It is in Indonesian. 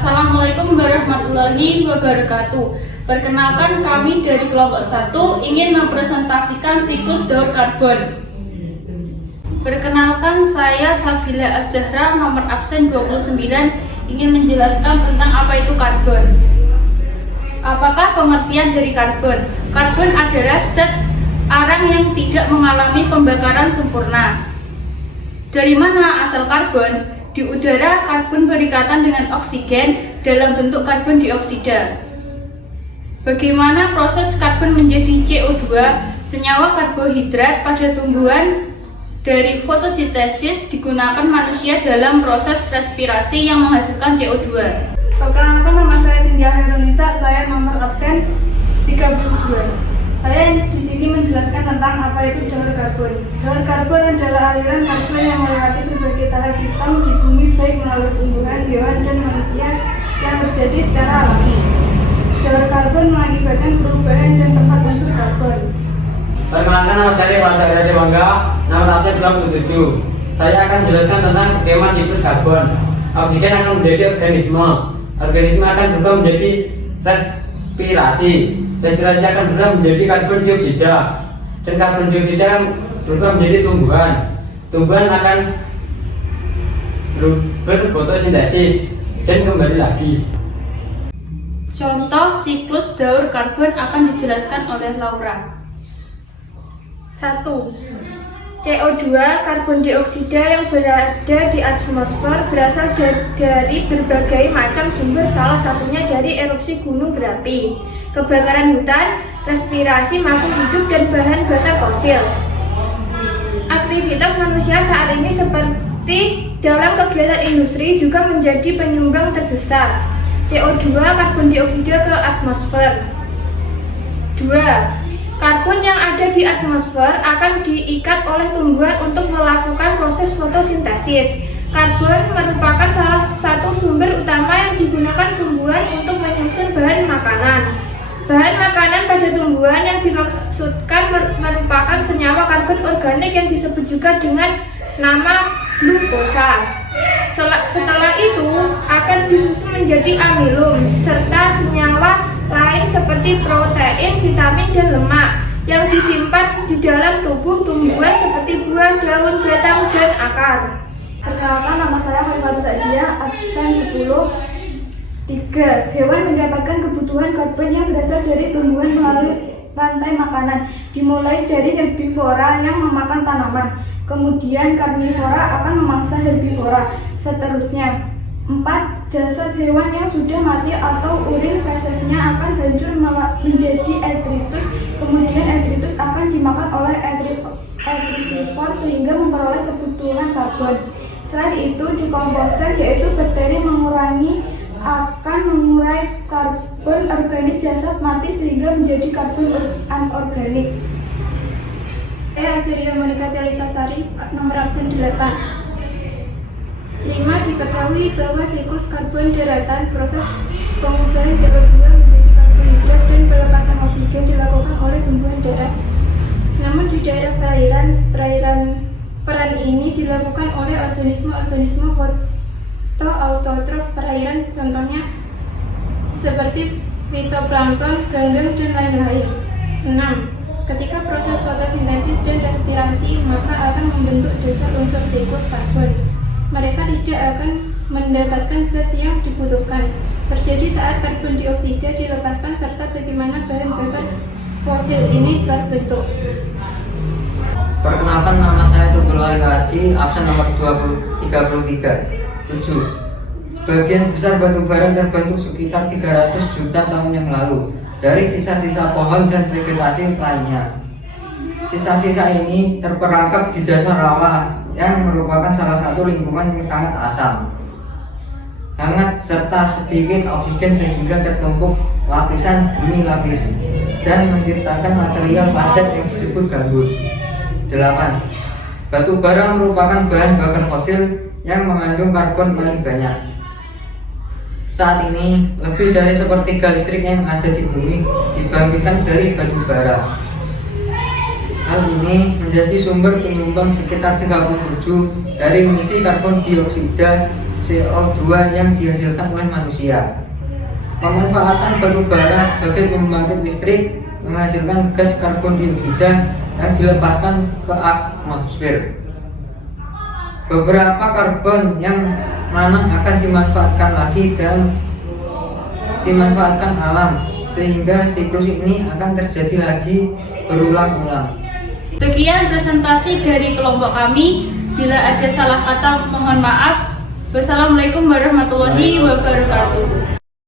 Assalamualaikum warahmatullahi wabarakatuh. Perkenalkan, kami dari kelompok 1 ingin mempresentasikan siklus daur karbon. Perkenalkan, saya Sabila Az-Zahra, nomor absen 29, ingin menjelaskan tentang apa itu karbon. Apakah pengertian dari karbon? Karbon adalah zat arang yang tidak mengalami pembakaran sempurna. Dari mana asal karbon? Di udara, karbon berikatan dengan oksigen dalam bentuk karbon dioksida. Bagaimana proses karbon menjadi CO2, senyawa karbohidrat pada tumbuhan? Dari fotosintesis digunakan manusia dalam proses respirasi yang menghasilkan CO2. Perkenalkan, nama saya Cynthia Hairunisa, saya nomor absen 32. Saya di sini menjelaskan tentang apa itu daur karbon. Daur karbon adalah aliran karbon yang melewati berbagai tahap sistem di bumi, baik melalui tumbuhan, hewan, dan manusia yang terjadi secara alami. Daur karbon mengakibatkan perubahan dan tempat unsur karbon. Perkenalkan, nama saya Warta Irade Mangga, nomor absen 27. Saya akan menjelaskan tentang skema siklus karbon. Oksigen akan menjadi organisme. Organisme akan berubah menjadi respirasi. Respirasi akan berubah menjadi karbon dioksida, dan karbon dioksida berubah menjadi tumbuhan. Tumbuhan akan berfotosintesis dan kembali lagi. Contoh siklus daur karbon akan dijelaskan oleh Laura. 1. CO2, karbon dioksida yang berada di atmosfer berasal dari berbagai macam sumber, salah satunya dari erupsi gunung berapi, kebakaran hutan, respirasi makhluk hidup, dan bahan bakar fosil. Aktivitas manusia saat ini seperti dalam kegiatan industri juga menjadi penyumbang terbesar CO2, karbon dioksida ke atmosfer. 2. Karbon yang ada di atmosfer akan diikat oleh tumbuhan untuk melakukan proses fotosintesis. Karbon merupakan salah satu sumber utama yang digunakan tumbuhan untuk menyusun bahan makanan. Bahan makanan pada tumbuhan yang dimaksudkan merupakan senyawa karbon organik yang disebut juga dengan nama glukosa. Setelah itu akan disusun menjadi amilum serta senyawa lain seperti protein, vitamin, dan lemak yang disimpan di dalam tubuh tumbuhan seperti buah, daun, batang, dan akar. Perkenalkan, nama saya Khalifatul Sa'diyah, absen 10. 3. Hewan mendapatkan kebutuhan karbon yang berasal dari tumbuhan melalui rantai makanan, dimulai dari herbivora yang memakan tanaman, kemudian karnivora akan memangsa herbivora, seterusnya. 4. Jasad hewan yang sudah mati atau urin fesesnya akan hancur menjadi detritus, kemudian detritus akan dimakan oleh herbivor sehingga memperoleh kebutuhan karbon. Selain itu, dekomposer yaitu bakteri akan mengurai karbon organik jasad mati sehingga menjadi karbon anorganik. Saya Asiria Monika Calisasari, nomor absen 8. 5. Diketahui bahwa siklus karbon deretan proses pengubahan CO2 menjadi karbohidrat dan pelepasan oksigen dilakukan oleh tumbuhan darat. Namun di daerah perairan peran ini dilakukan oleh organisme-organisme autotrof perairan, contohnya seperti fitoplankton, ganggang, dan lain-lain. 6. Ketika proses fotosintesis dan respirasi, maka akan membentuk dasar unsur siklus karbon. Mereka tidak akan mendapatkan zat yang dibutuhkan. Terjadi saat karbon dioksida dilepaskan serta bagaimana bahan bakar fosil ini terbentuk. Perkenalkan, nama saya Tugul Ali Haji, absen nomor 33. 7. Sebagian besar batu bara terbentuk sekitar 300 juta tahun yang lalu dari sisa-sisa pohon dan vegetasi lainnya. Sisa-sisa ini terperangkap di dasar rawa yang merupakan salah satu lingkungan yang sangat asam, hangat, serta sedikit oksigen sehingga tertumpuk lapisan demi lapis dan menciptakan material padat yang disebut gambut. 8. Batu bara merupakan bahan bakar fosil yang mengandung karbon paling banyak. Saat ini, lebih dari sepertiga listrik yang ada di bumi dibangkitkan dari batu bara. Hal ini menjadi sumber penyumbang sekitar 37 dari emisi karbon dioksida CO2 yang dihasilkan oleh manusia. Pemanfaatan batu bara sebagai pembangkit listrik menghasilkan gas karbon dioksida yang dilepaskan ke atmosfer. Beberapa karbon yang mana akan dimanfaatkan lagi dan dimanfaatkan alam, sehingga siklus ini akan terjadi lagi berulang-ulang. Sekian presentasi dari kelompok kami. Bila ada salah kata mohon maaf. Wassalamualaikum warahmatullahi wabarakatuh.